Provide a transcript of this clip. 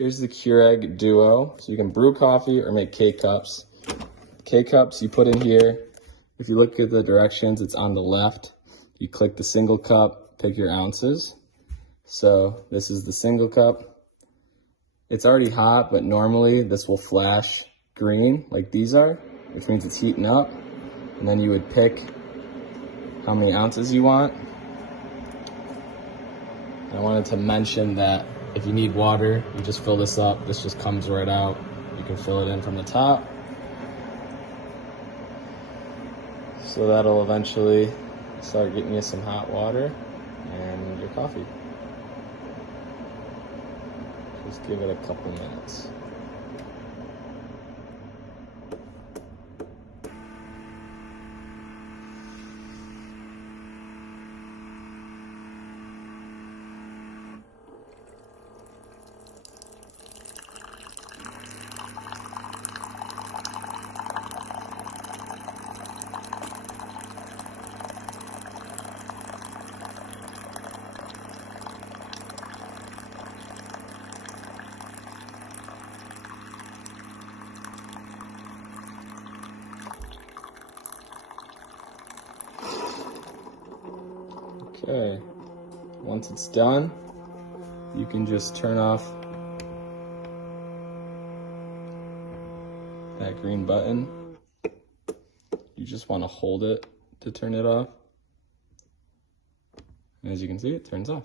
Here's the Keurig Duo. So you can brew coffee or make K-Cups. K-Cups you put in here. If you look at the directions, it's on the left. You click the single cup, pick your ounces. So this is the single cup. It's already hot, but normally this will flash green like these are, which means it's heating up. And then you would pick how many ounces you want. And I wanted to mention that if you need water, you just fill this up. This just comes right out. You can fill it in from the top. So that'll eventually start getting you some hot water and your coffee. Just give it a couple minutes. Okay, once it's done, you can just turn off that green button. You just want to hold it to turn it off. And as you can see, it turns off.